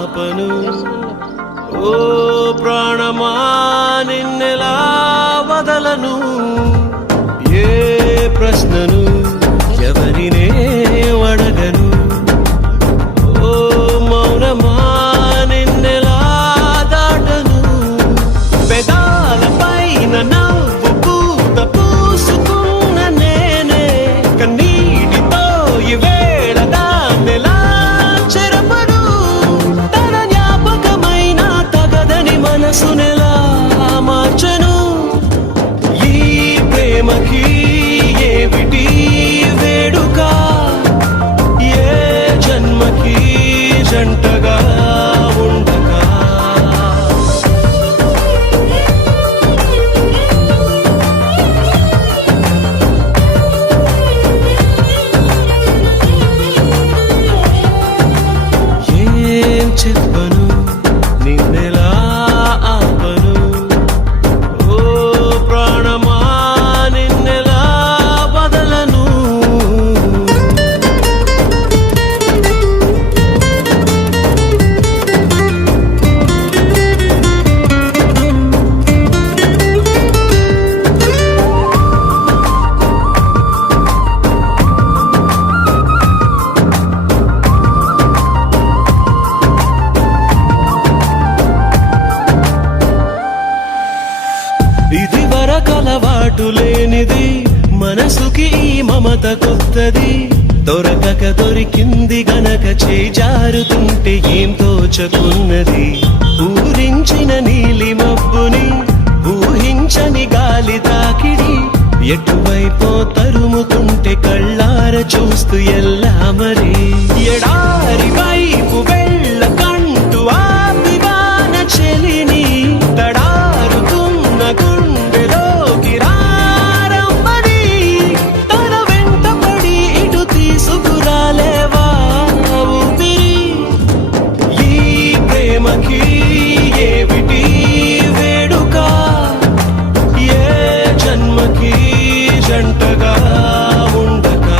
ఆపను ఓ ప్రాణమా నిన్నెలా వదలను ఏ ప్రశ్నను ఎవరినే అడగను ఓ మౌనమా నిన్నెలా దాటను పెదాలపైన నవ్వు పూత పూసుకున్న నేనే కన్నీటితో ఈ వేళ దాన్నెలా చెరపను తన జ్ఞాపకమైన తగదని మనసునెలా మార్చను ఈ ప్రేమకి ఏమిటి వేడుక ఏ జన్మకి జంటగా ఉండగా ఏం చెప్పను నిన్నెలా ఆపను ఓ ప్రాణమా నిన్నెలా వదలను ఇది వరకలవాటు లేనిది మనసుకి ఈ మమత కొత్తది దొరకక దొరికింది గనక చేజారుతుంటే ఏం తోచకున్నది ఊరించిన నీలి మబ్బుని ఊహించని గాలి తాకిడి ఎటువైపో తరుముతుంటే కళ్ళార చూస్తూ ఎల్లా మరి ఎడారి వైపు వెళ్ళకంటూ ఆపివాన చెలిని తడారుతున్న గుండెలోకి రారమ్మని తన వెంట పడి ఇటు తీసుకురాలేవా ఊపిరి ఈ ప్రేమకి ఏమిటి వేడుక ఏ జన్మకి జంటగా ఉండగా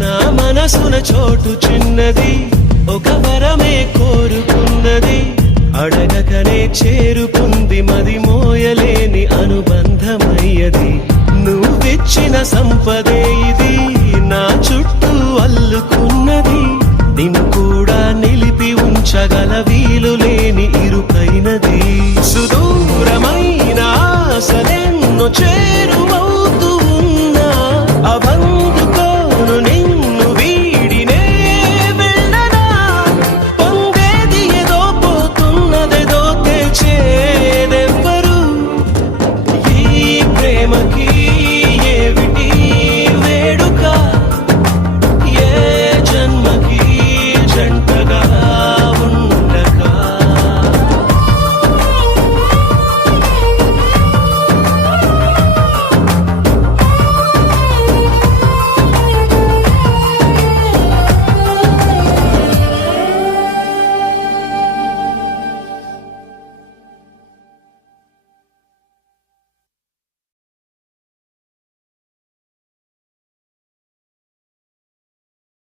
నా మనసున చోటు చిన్నది ఒక వరమే కోరుకున్నది అడగకనే చేరుకుంది మది మోయలేని అనుబంధమయ్యది నువ్విచ్చిన సంపదే